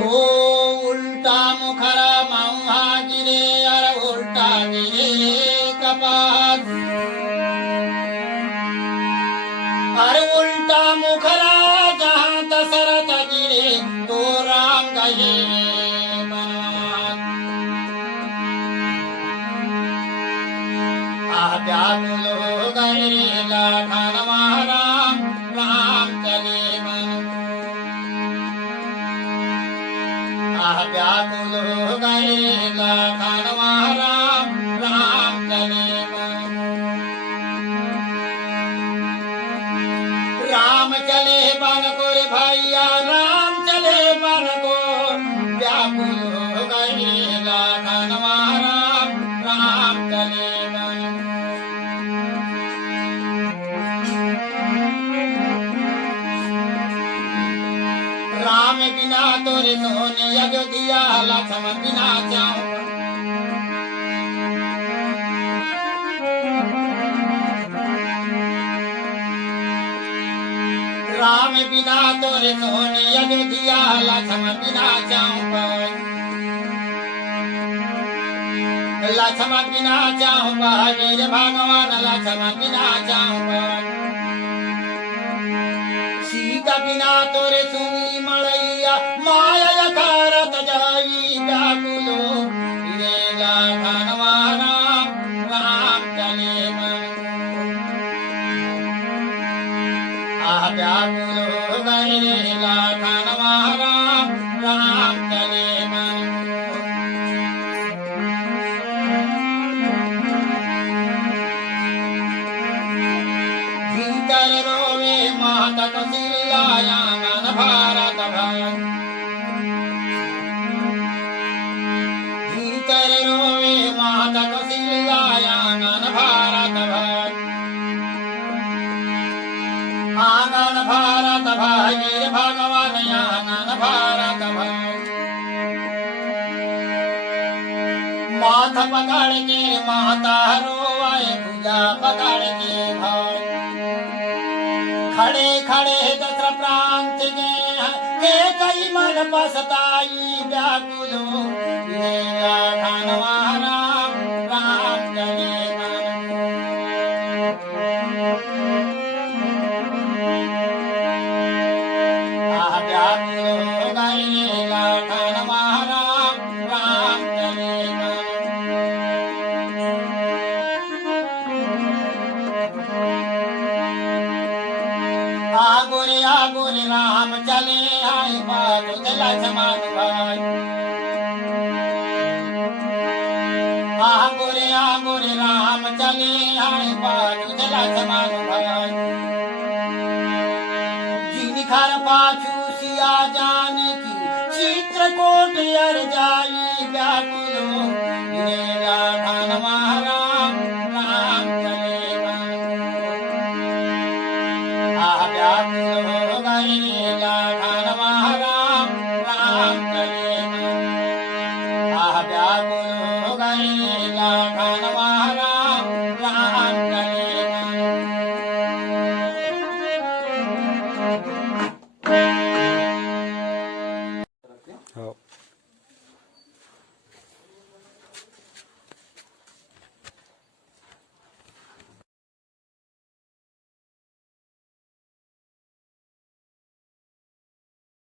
ओ उल्टा मुखरा मऊहा गिरे और उल्टा गिरे कपाट। अरे उल्टा मुखरा जहाँ दशरथ गिरे तो राम गए वन। व्याकुल हो गए लखन महाराम राम चले वन। व्याकुल हो गए लखन महाराम राम चले वन। राम चले वन को रे भैया राम चले वन को। व्याकुल हो गए लखन महाराम राम चले वन। राम बिना तोरे सोने अयोध्या लक्ष्मण बिना जाऊं। राम बिना तोरे सोने अयोध्या लक्ष्मण बिना जाऊं। लक्ष्मण बिना जाऊं वीर भगवान लक्ष्मण बिना जाऊं। सीता बिना तोरे सुनी मड़ैया माया करत जाई व्याकुल रे लखन महाराम राम चले वन। व्याकुल हो गए लखन महाराम राम चले वन। भीतर रोवे माता कौशल्या आंगन भारत भर। भीतर रोवे माता कौशल्या आंगन भारत भर। आंगन भारत भर वीर भगवान आंगन भारत भर। माथा पकड़ के माता रोवाए भुजा पकड़ के भाई। खड़े खड़े दशरथ प्रांत के कई मन पछताई व्याकुल रे लखन महाराम राम चले वन। व्याकुल हो गए लखन महाराम राम चले वन। आगोरे राम चले आए बाजू लक्ष्मण भाई। आगोरे राम चले आए बाजू लक्ष्मण भाई। जिनखर पाछू सिया जाने की चित्रकूट अर जाई व्याकुल रे लखन महाराम राम चले वन। व्याकुल हो गए